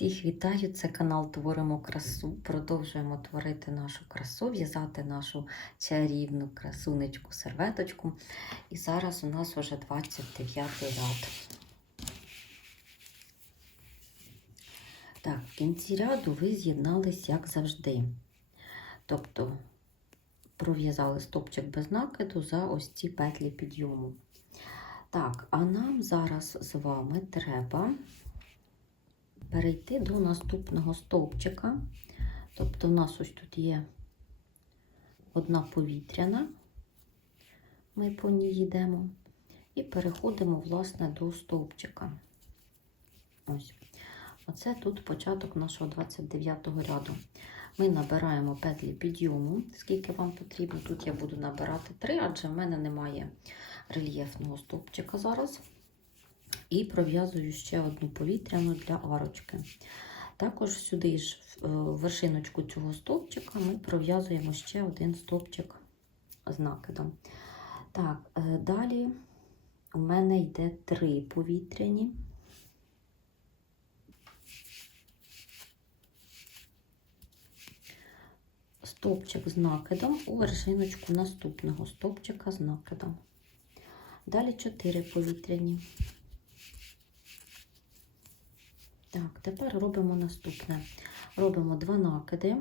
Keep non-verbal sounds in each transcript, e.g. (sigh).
Всіх вітаю! Це канал Творимо красу. Продовжуємо творити нашу красу, в'язати нашу чарівну красунечку, серветочку. І зараз у нас вже 29 ряд. Так, в кінці ряду ви з'єднались, як завжди. Тобто пров'язали стопчик без накиду за ось ці петлі підйому. Так, а нам зараз з вами треба перейти до наступного стовпчика. Тобто, у нас ось тут є одна повітряна, ми по ній йдемо, і переходимо, власне, до стовпчика. Ось. Оце тут початок нашого 29-го ряду. Ми набираємо петлі підйому, скільки вам потрібно. Тут я буду набирати 3, адже в мене немає рельєфного стовпчика зараз. І пров'язую ще одну повітряну для арочки. Також сюди ж в вершиночку цього стовпчика ми пров'язуємо ще один стовпчик з накидом. Так, е, далі у мене йде три повітряні. Стовпчик з накидом у вершиночку наступного стовпчика з накидом. Далі 4 повітряні. Так, тепер робимо наступне. Робимо два накиди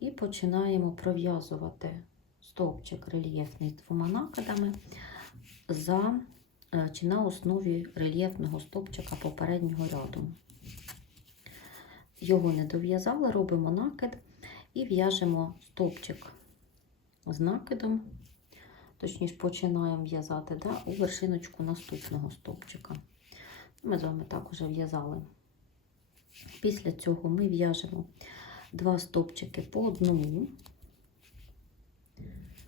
і починаємо пров'язувати стовпчик рельєфний з двома накидами за, е, чи на основі рельєфного стовпчика попереднього ряду. Його не дов'язали, робимо накид і в'яжемо стовпчик з накидом, точніше починаємо в'язати да, у вершиночку наступного стовпчика. Ми з вами так уже в'язали. Після цього ми в'яжемо два стопчики по одному,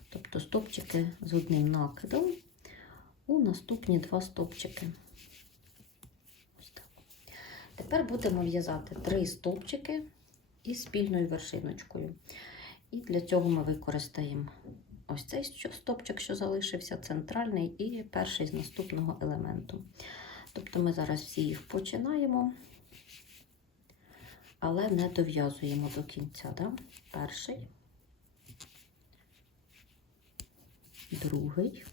тобто стопчики з одним накидом у наступні два стопчики. Тепер будемо в'язати три стопчики із спільною вершиночкою. І для цього ми використаємо ось цей стопчик, що залишився, центральний, і перший з наступного елементу. Тобто ми зараз всі їх починаємо але не дов'язуємо до кінця. Да? Перший, другий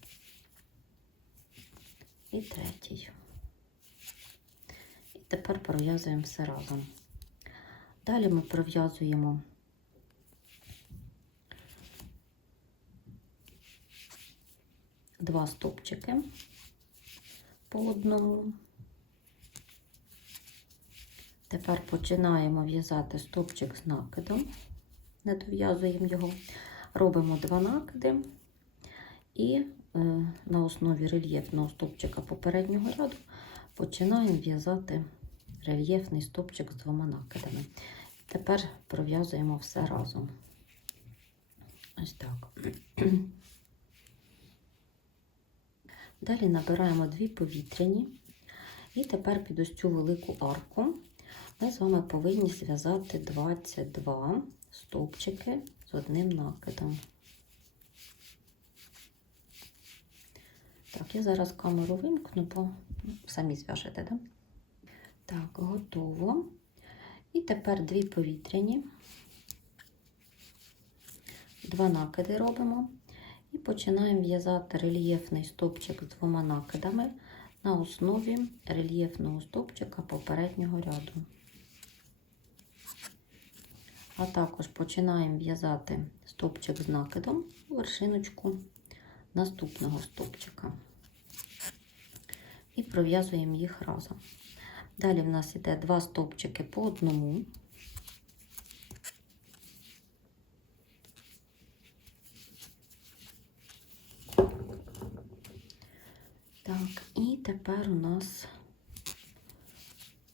і третій. І тепер пров'язуємо все разом. Далі ми пров'язуємо два стопчики по одному. Тепер починаємо в'язати стовпчик з накидом, не дов'язуємо його, робимо два накиди і е, на основі рельєфного стовпчика попереднього ряду починаємо в'язати рельєфний стовпчик з двома накидами. Тепер пров'язуємо все разом. Ось так. Далі набираємо дві повітряні, і тепер під ось цю велику арку ми з вами повинні зв'язати 22 стовпчики з одним накидом. Так, я зараз камеру вимкну, бо ну, самі зв'яжете, да? Так, готово. І тепер дві повітряні, два накиди робимо і починаємо в'язати рельєфний стовпчик з двома накидами на основі рельєфного стовпчика попереднього ряду. А також починаємо в'язати стовпчик з накидом у вершиночку наступного стовпчика. І пров'язуємо їх разом. Далі в нас йде два стовпчики по одному. Так, і тепер у нас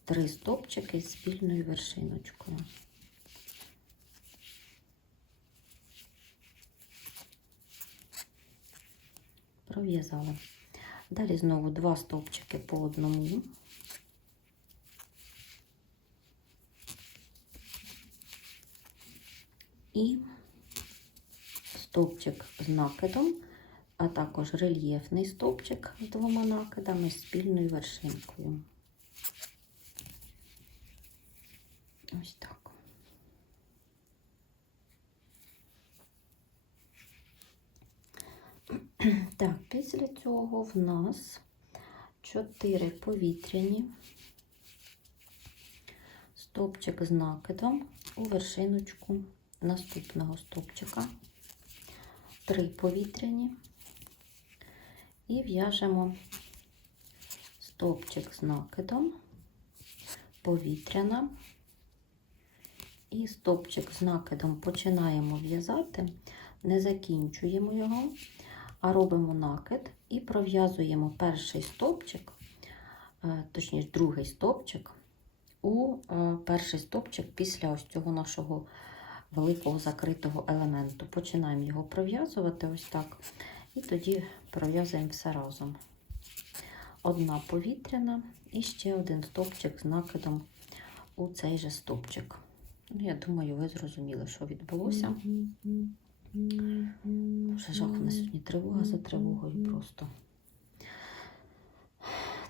три стовпчики з спільною вершиночкою. Пров'язали. Далі знову два стовпчики по одному. І стовпчик з накидом, а також рельєфний стовпчик з двома накидами з спільною вершинкою. Ось так. (clears throat) Так, після цього в нас 4 повітряні, стовпчик з накидом у вершиночку наступного стовпчика, 3 повітряні. І в'яжемо стовпчик з накидом, повітряна. І стовпчик з накидом починаємо в'язати, не закінчуємо його, а робимо накид і пров'язуємо перший стовпчик, е, точніше, другий стовпчик у е, перший стовпчик після ось цього нашого великого закритого елементу. Починаємо його пров'язувати ось так, і тоді пров'язуємо все разом. Одна повітряна і ще один стовпчик з накидом у цей же стовпчик. Ну, Я думаю, ви зрозуміли, що відбулося. Вже жах у нас сьогодні тривога за тривогою просто.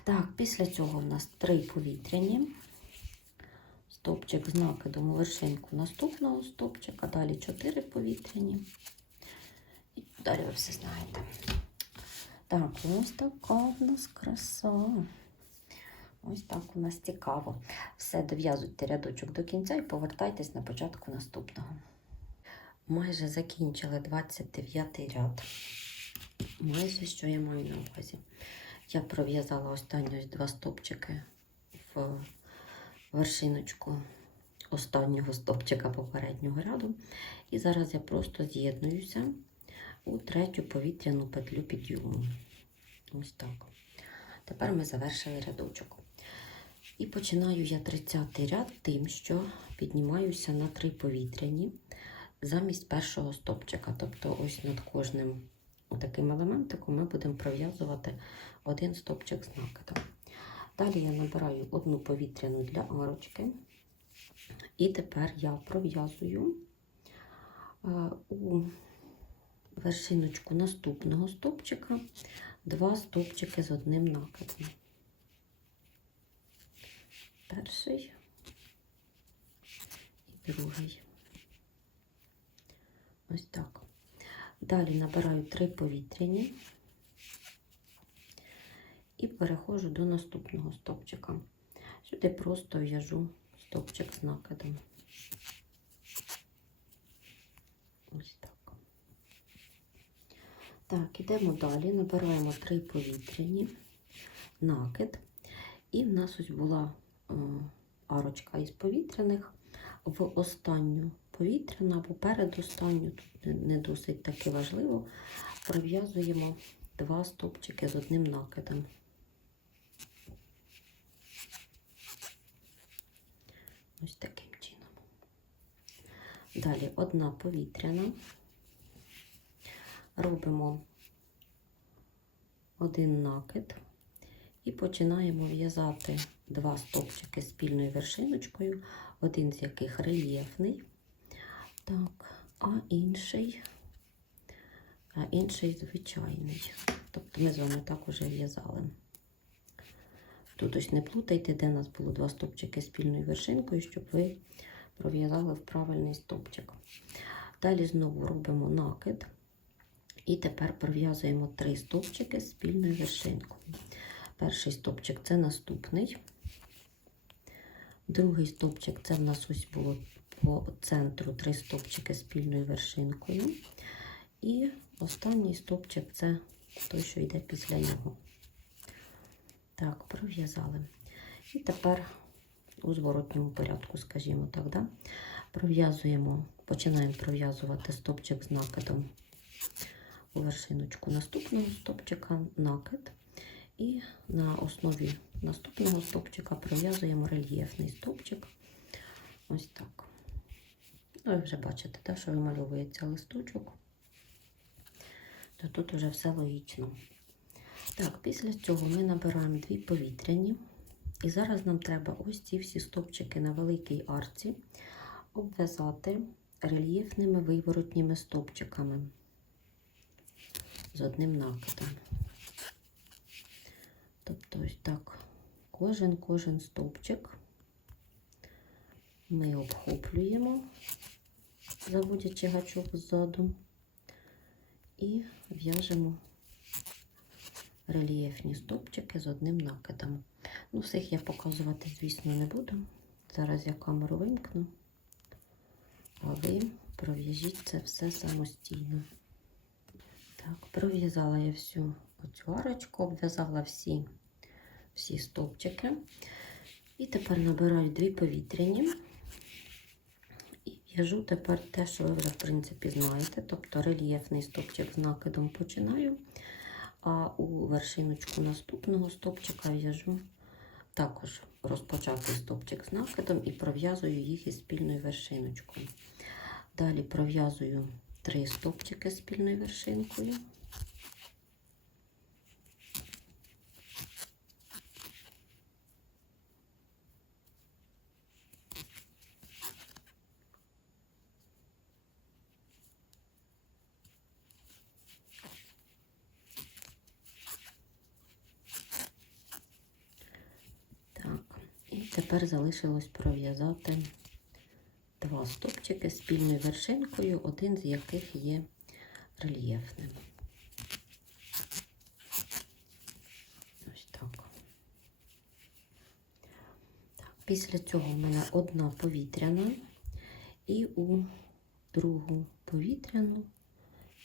Так, після цього в нас три повітряні. Стопчик з накидом у вершинку наступного стопчика, далі чотири повітряні. І далі ви все знаєте. Так, ось така в нас краса. Ось так у нас цікаво. Все, дов'язуйте рядочок до кінця і повертайтесь на початку наступного. Майже закінчили 29 ряд. Майже що я маю на увазі. Я пров'язала останні два стопчики в вершиночку останнього стопчика попереднього ряду. І зараз я просто з'єднуюся у третю повітряну петлю підйому. Ось так. Тепер ми завершили рядочок. І починаю я 30 ряд тим, що піднімаюся на три повітряні замість першого стопчика. Тобто, ось над кожним таким елементиком ми будемо пров'язувати один стопчик з накидом. Далі я набираю одну повітряну для арочки. І тепер я пров'язую е, у вершиночку наступного стопчика два стопчики з одним накидом. Перший і другий. Ось так. Далі набираю три повітряні і переходжу до наступного стопчика. Сюди просто в'яжу стопчик з накидом. Ось так. Так, ідемо далі, набираємо три повітряні, накид. І в нас ось була е, арочка із повітряних в останню повітряну або передостанню, тут не досить таки важливо, пров'язуємо два стопчики з одним накидом. Ось таким чином. Далі одна повітряна. Робимо один накид і починаємо в'язати два стопчики спільною вершиночкою, один з яких рельєфний, так, а інший, а інший звичайний. Тобто ми з вами так уже в'язали. Тут ось не плутайте, де у нас було два стопчики спільною вершинкою, щоб ви пров'язали в правильний стопчик. Далі знову робимо накид. І тепер пров'язуємо три стопчики спільною вершинкою. Перший стопчик це наступний. Другий стопчик це в нас ось було по центру три стопчики спільною вершинкою. І останній стопчик це той, що йде після нього. Так, пров'язали. І тепер у зворотньому порядку, скажімо так, да? пров'язуємо, починаємо пров'язувати стопчик з накидом у вершиночку наступного стопчика накид. І на основі наступного стопчика пров'язуємо рельєфний стопчик. Ось так. Ну, ви вже бачите, так, що вимальовується листочок, то тут вже все логічно. Так, після цього ми набираємо дві повітряні. І зараз нам треба ось ці всі стопчики на великій арці обв'язати рельєфними виворотніми стопчиками з одним накидом. Тобто ось так кожен кожен стовпчик ми обхоплюємо, заводячи гачок ззаду, і в'яжемо рельєфні стопчики з одним накидом. Ну, всіх я показувати, звісно, не буду. Зараз я камеру вимкну, а ви пров'яжіть це все самостійно. Так, пров'язала я всю оцю арочку, обв'язала всі, всі стовпчики. І тепер набираю дві повітряні. В'яжу тепер те, що ви вже, в принципі, знаєте. Тобто рельєфний стопчик з накидом починаю, а у вершиночку наступного стопчика в'яжу також розпочатий стовпчик з накидом і пров'язую їх із спільною вершиночкою. Далі пров'язую три стовпчики з спільною вершинкою. Так, і тепер залишилось пров'язати два стопчики спільною вершинкою, один з яких є рельєфним. Ось так. так. Після цього в мене одна повітряна, і у другу повітряну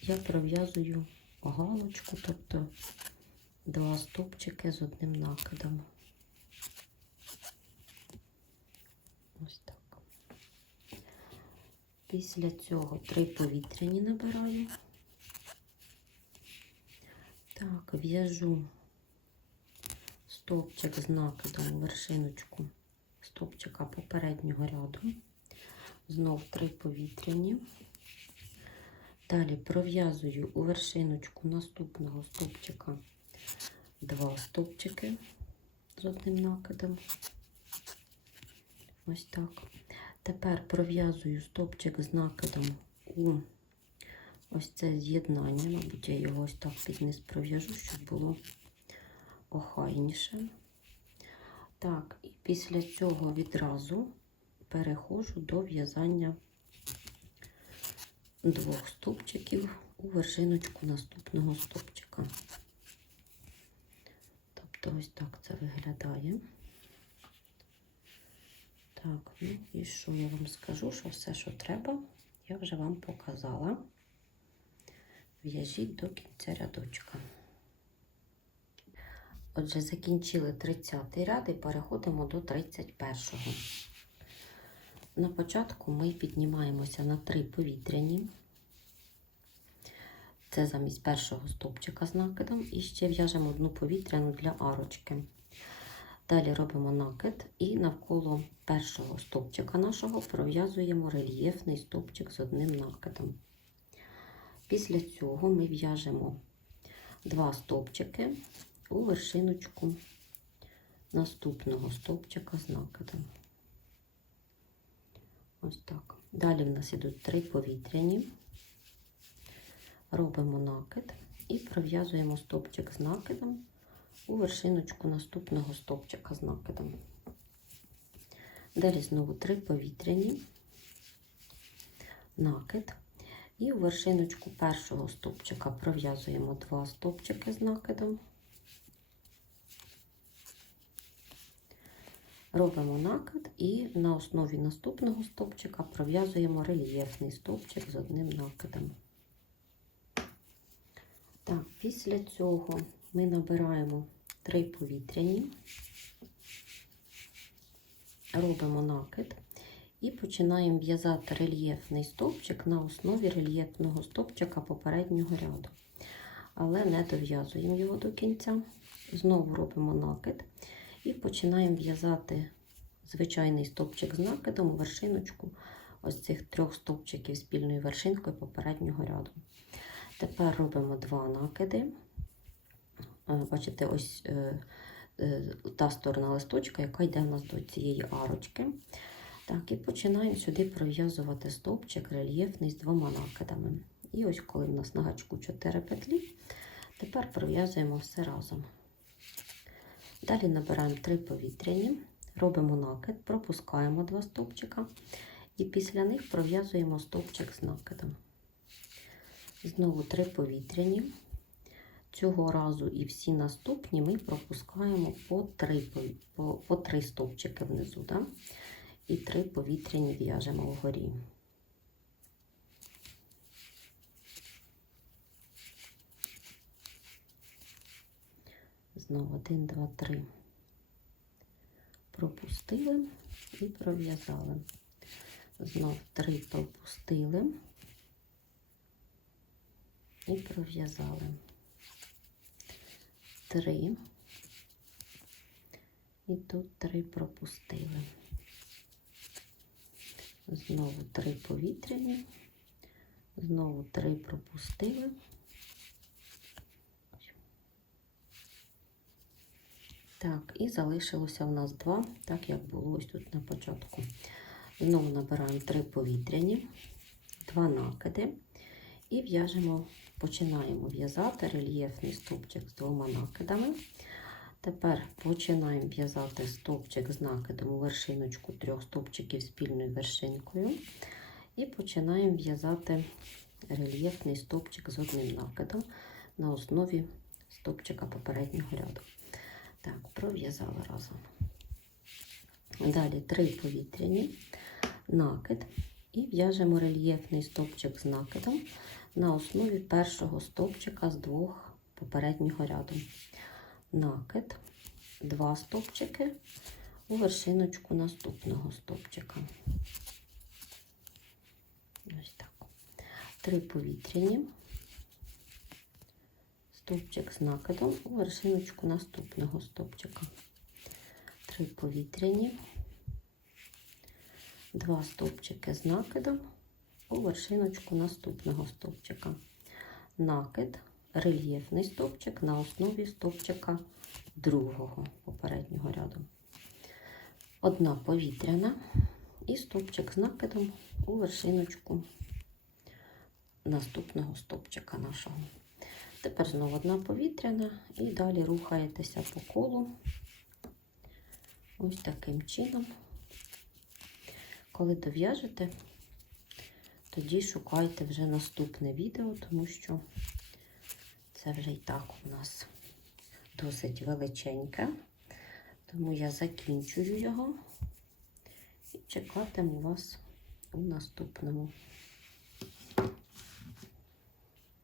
я пров'язую галочку, тобто два стопчики з одним накидом. Ось так. Після цього три повітряні набираю. Так, в'яжу стовпчик з накидом вершиночку стовпчика попереднього ряду. Знов три повітряні. Далі пров'язую у вершиночку наступного стовпчика два стовпчики з одним накидом. Ось так. Тепер пров'язую стопчик з накидом у ось це з'єднання. Мабуть, я його ось так під низ пров'яжу, щоб було охайніше. Так, і після цього відразу переходжу до в'язання двох стопчиків у вершиночку наступного стопчика. Тобто ось так це виглядає. Так, ну і що я вам скажу, що все, що треба, я вже вам показала. В'яжіть до кінця рядочка. Отже, закінчили 30 ряд і переходимо до 31-го. На початку ми піднімаємося на 3 повітряні. Це замість першого стопчика з накидом. І ще в'яжемо одну повітряну для арочки. Далі робимо накид і навколо першого стовпчика нашого пров'язуємо рельєфний стовпчик з одним накидом. Після цього ми в'яжемо два стовпчики у вершиночку наступного стовпчика з накидом. Ось так. Далі в нас ідуть три повітряні, робимо накид і пров'язуємо стовпчик з накидом у вершиночку наступного стовпчика з накидом. Далі знову три повітряні, накид. І у вершиночку першого стовпчика пров'язуємо два стовпчики з накидом. Робимо накид і на основі наступного стовпчика пров'язуємо рельєфний стовпчик з одним накидом. Так, після цього ми набираємо три повітряні, робимо накид і починаємо в'язати рельєфний стовпчик на основі рельєфного стовпчика попереднього ряду. Але не дов'язуємо його до кінця. Знову робимо накид і починаємо в'язати звичайний стовпчик з накидом у вершиночку ось цих трьох стовпчиків спільною вершинкою попереднього ряду. Тепер робимо два накиди. Бачите, ось е, е, та сторона листочка, яка йде в нас до цієї арочки. Так, І починаємо сюди пров'язувати стовпчик рельєфний з двома накидами. І ось коли в нас на гачку 4 петлі, тепер пров'язуємо все разом. Далі набираємо 3 повітряні, робимо накид, пропускаємо два стовпчика і після них пров'язуємо стовпчик з накидом. Знову три повітряні. Цього разу і всі наступні ми пропускаємо по три, по, по три стовпчики внизу. Да? І три повітряні в'яжемо вгорі. Знову один, два, три. Пропустили і пров'язали. Знов три пропустили і пров'язали. Три. І тут три пропустили. Знову три повітряні. Знову три пропустили. Так, і залишилося в нас два, так як було ось тут на початку. Знову набираємо три повітряні, два накиди і в'яжемо, починаємо в'язати рельєфний стовпчик з двома накидами. Тепер починаємо в'язати стовпчик з накидом у вершиночку трьох стовпчиків спільною вершинкою. І починаємо в'язати рельєфний стовпчик з одним накидом на основі стовпчика попереднього ряду. Так, пров'язала разом. Далі три повітряні, накид і в'яжемо рельєфний стовпчик з накидом на основі першого стовпчика з двох попереднього ряду. Накид, два стовпчики у вершиночку наступного стовпчика. Ось так. Три повітряні, стовпчик з накидом у вершиночку наступного стовпчика. Три повітряні, два стовпчики з накидом у вершиночку наступного стовпчика. Накид, рельєфний стовпчик на основі стовпчика другого попереднього ряду. Одна повітряна і стовпчик з накидом у вершиночку наступного стовпчика нашого. Тепер знову одна повітряна і далі рухаєтеся по колу. Ось таким чином. Коли дов'яжете, тоді шукайте вже наступне відео, тому що це вже і так у нас досить величеньке. Тому я закінчую його і чекатиму вас у наступному